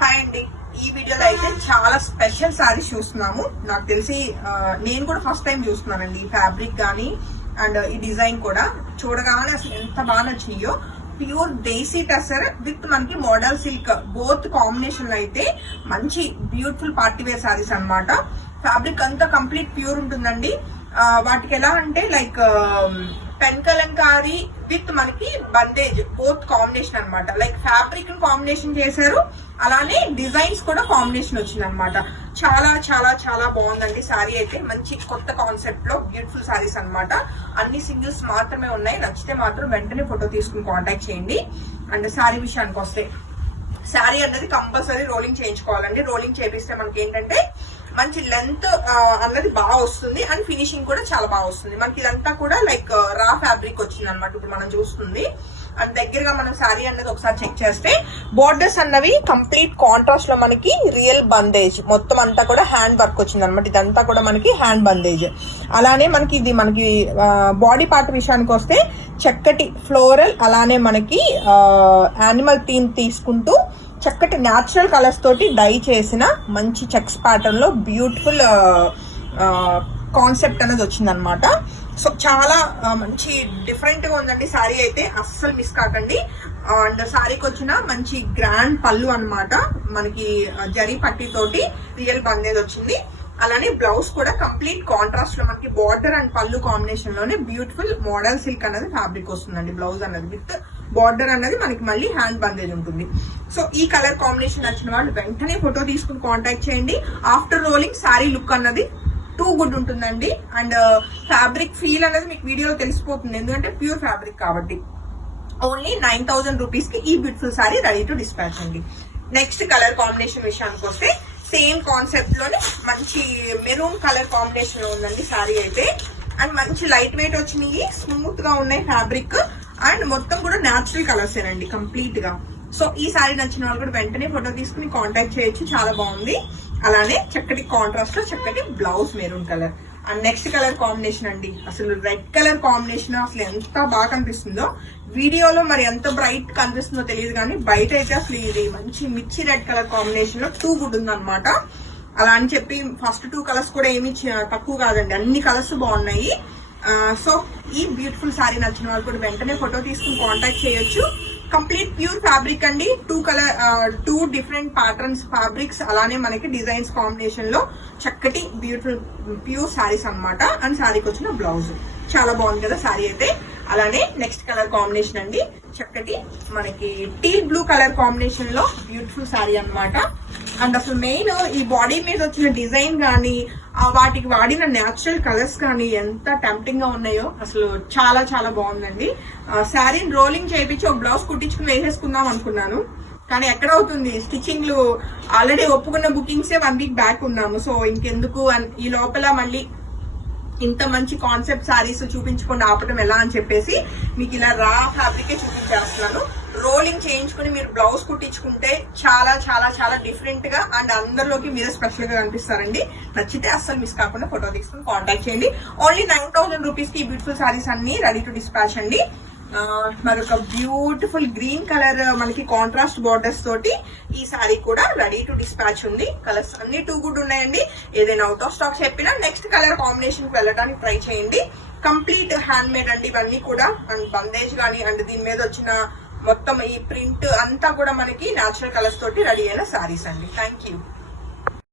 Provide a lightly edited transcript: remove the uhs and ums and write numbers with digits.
Hi అండి. ఈ వీడియోలో అయితే చాలా స్పెషల్ సారీస్ చూస్తున్నాము. నాకు తెలిసి నేను కూడా ఫస్ట్ టైం చూస్తున్నానండి. ఈ ఫ్యాబ్రిక్ కానీ అండ్ ఈ డిజైన్ కూడా చూడగానే అసలు ఎంత బాగా నచ్చినాయో. ప్యూర్ దేశీ టసర్ విత్ మనకి మోడల్ సిల్క్ బోత్ కాంబినేషన్ లో అయితే మంచి బ్యూటిఫుల్ పార్టీ వేర్ సారీస్ అన్నమాట. ఫ్యాబ్రిక్ అంతా కంప్లీట్ ప్యూర్ ఉంటుందండి. వాటికి ఎలా అంటే లైక్ పెన్ కలంకారీ విత్ మనకి బందేజ్ బోత్ కాంబినేషన్ అన్నమాట. లైక్ ఫ్యాబ్రిక్ కాంబినేషన్ చేశారు, అలానే డిజైన్స్ కూడా కాంబినేషన్ వచ్చింది అనమాట. చాలా చాలా చాలా బాగుందండి సారీ అయితే. మంచి కొత్త కాన్సెప్ట్ లో బ్యూటిఫుల్ సారీస్ అన్నమాట. అన్ని సింగిల్స్ మాత్రమే ఉన్నాయి. నచ్చితే మాత్రం వెంటనే ఫోటో తీసుకుని కాంటాక్ట్ చేయండి. అండ్ సారీ విషయానికి వస్తే, శారీ అన్నది కంపల్సరీ రోలింగ్ చేయించుకోవాలండి. రోలింగ్ చేపిస్తే మనకి ఏంటంటే మంచి లెంత్ అన్నది బాగా వస్తుంది అండ్ ఫినిషింగ్ కూడా చాలా బాగా వస్తుంది. మనకి ఇదంతా కూడా లైక్ రా ఫ్యాబ్రిక్ వచ్చింది అనమాట. ఇప్పుడు మనం చూస్తుంది అండ్ దగ్గరగా మనం శారీ అన్నది ఒకసారి చెక్ చేస్తే బోర్డర్స్ అన్నవి కంప్లీట్ కాంట్రాస్ట్ లో మనకి రియల్ బందేజ్ మొత్తం అంతా కూడా హ్యాండ్ వర్క్ వచ్చింది అనమాట. ఇదంతా కూడా మనకి హ్యాండ్ బందేజ్. అలానే మనకి ఇది మనకి బాడీ పార్ట్ విషయానికి వస్తే చక్కటి ఫ్లోరల్, అలానే మనకి యానిమల్ థీమ్ తీసుకుంటూ చక్కటి న్యాచురల్ కలర్స్ తోటి డై చేసిన మంచి చెక్స్ ప్యాటర్న్ లో బ్యూటిఫుల్ కాన్సెప్ట్ అనేది వచ్చిందనమాట. సో చాలా మంచి డిఫరెంట్ గా ఉందండి సారీ అయితే. అస్సలు మిస్ కాకండి. అండ్ సారీకి వచ్చిన మంచి గ్రాండ్ పళ్ళు అనమాట. మనకి జరీ పట్టి తోటి రియల్ బందేజ్ వచ్చింది. అలానే బ్లౌజ్ కూడా కంప్లీట్ కాంట్రాస్ట్ లో మనకి బార్డర్ అండ్ పళ్ళు కాంబినేషన్ లోనే బ్యూటిఫుల్ మోడల్ సిల్క్ అనేది ఫ్యాబ్రిక్ వస్తుందండి. బ్లౌజ్ అనేది విత్ బార్డర్ అనేది మనకి మళ్ళీ హ్యాండ్ బందేజ్ ఉంటుంది. సో ఈ కలర్ కాంబినేషన్ నచ్చిన వాళ్ళు వెంటనే ఫోటో తీసుకుని కాంటాక్ట్ చేయండి. ఆఫ్టర్ రోలింగ్ సారీ లుక్ అన్నది టూ గుడ్ ఉంటుందండి. అండ్ ఫ్యాబ్రిక్ ఫీల్ అనేది మీకు వీడియోలో తెలిసిపోతుంది, ఎందుకంటే ప్యూర్ ఫ్యాబ్రిక్ కాబట్టి. ఓన్లీ 9,000 రూపీస్ కి ఈ beautiful sorry ready to dispatch అండి. నెక్స్ట్ కలర్ కాంబినేషన్ విషయానికి వస్తే సేమ్ కాన్సెప్ట్ లోనే మంచి మెరూన్ కలర్ కాంబినేషన్ లో ఉందండి సారీ అయితే. అండ్ మంచి లైట్ వెయిట్ వచ్చినాయి, స్మూత్ గా ఉన్నాయి ఫ్యాబ్రిక్ అండ్ మొత్తం కూడా న్యాచురల్ కలర్స్ ఏనండి కంప్లీట్ గా. సో ఈ సారీ నచ్చిన వాళ్ళు కూడా వెంటనే ఫోటో తీసుకుని కాంటాక్ట్ చేయొచ్చు. చాలా బాగుంది. అలానే చక్కటి కాంట్రాస్ట్ లో చక్కటి blouse maroon colour. And next colour combination అండి, అసలు రెడ్ కలర్ కాంబినేషన్ అసలు ఎంత బాగా కనిపిస్తుందో. వీడియోలో మరి ఎంత బ్రైట్ కనిపిస్తుందో తెలియదు, కానీ బయట అయితే అసలు ఇది మంచి మిర్చి రెడ్ కలర్ కాంబినేషన్ లో టూ గుడ్ ఉందన్నమాట. అలా అని చెప్పి ఫస్ట్ 2 కలర్స్ కూడా ఏమి తక్కువ కాదండి, అన్ని కలర్స్ బాగున్నాయి. సో ఈ బ్యూటిఫుల్ సారీ నచ్చిన వాళ్ళు కూడా వెంటనే ఫోటో తీసుకుని కాంటాక్ట్ చేయొచ్చు. కంప్లీట్ ప్యూర్ ఫ్యాబ్రిక్ అండి. 2 డిఫరెంట్ ప్యాటర్న్స్ ఫ్యాబ్రిక్స్, అలానే మనకి డిజైన్స్ కాంబినేషన్ లో చక్కటి బ్యూటిఫుల్ ప్యూర్ సారీస్ అన్నమాట. అండ్ సారీకి వచ్చిన బ్లౌజ్ చాలా బాగుంది కదా సారీ అయితే. అలానే నెక్స్ట్ కలర్ కాంబినేషన్ అండి, చక్కటి మనకి టీల్ బ్లూ కలర్ కాంబినేషన్ లో బ్యూటిఫుల్ సారీ అన్నమాట. అండ్ అసలు మెయిన్ ఈ బాడీ మీద వచ్చిన డిజైన్ కానీ వాటికి వాడిన న్యాచురల్ కలర్స్ కానీ ఎంత టెంప్టింగ్ గా ఉన్నాయో. అసలు చాలా చాలా బాగుందండి. శారీని రోలింగ్ చేయించి ఒక బ్లౌజ్ కుట్టించుకుని వేసేసుకుందాం అనుకున్నాను, కానీ ఎక్కడ అవుతుంది, స్టిచ్చింగ్లు ఆల్రెడీ ఒప్పుకున్న బుకింగ్సే 1 వీక్ బ్యాక్ ఉన్నాము. సో ఇంకెందుకు ఈ లోపల మళ్ళీ ఇంత మంచి కాన్సెప్ట్ సారీస్ చూపించకుండా ఆపటం ఎలా అని చెప్పేసి మీకు ఇలా రా ఫ్యాబ్రికే చూపించేస్తున్నాను. రోలింగ్ చేయించుకుని మీరు బ్లౌజ్ కుట్టించుకుంటే చాలా చాలా చాలా డిఫరెంట్ గా అండ్ అందరిలోకి మీరు స్పెషల్ గా కనిపిస్తారండి. నచ్చితే అస్సలు మిస్ కాకుండా ఫోటో తీసుకుని కాంటాక్ట్ చేయండి. ఓన్లీ 9,000 రూపీస్ కి ఈ బ్యూటిఫుల్ సారీస్ అన్ని రెడీ టు డిస్పాచ్ అండి. మరొక బ్యూటిఫుల్ గ్రీన్ కలర్ మనకి కాంట్రాస్ట్ బార్డర్స్ తోటి ఈ సారీ కూడా రెడీ టు డిస్పాచ్ ఉంది. కలర్స్ అన్ని టూ గుడ్ ఉన్నాయండి. ఏదైనా అవుట్ ఆఫ్ స్టాక్ చెప్పినా నెక్స్ట్ కలర్ కాంబినేషన్ కి వెళ్ళడానికి ట్రై చేయండి. కంప్లీట్ హ్యాండ్ మేడ్ అండి ఇవన్నీ కూడా. అండ్ బందేజ్ గానీ అండ్ దీని మీద వచ్చిన మొత్తం ఈ ప్రింట్ అంతా కూడా మనకి న్యాచురల్ కలర్స్ తోటి రెడీ అయిన సారీస్ అండి. Thank you.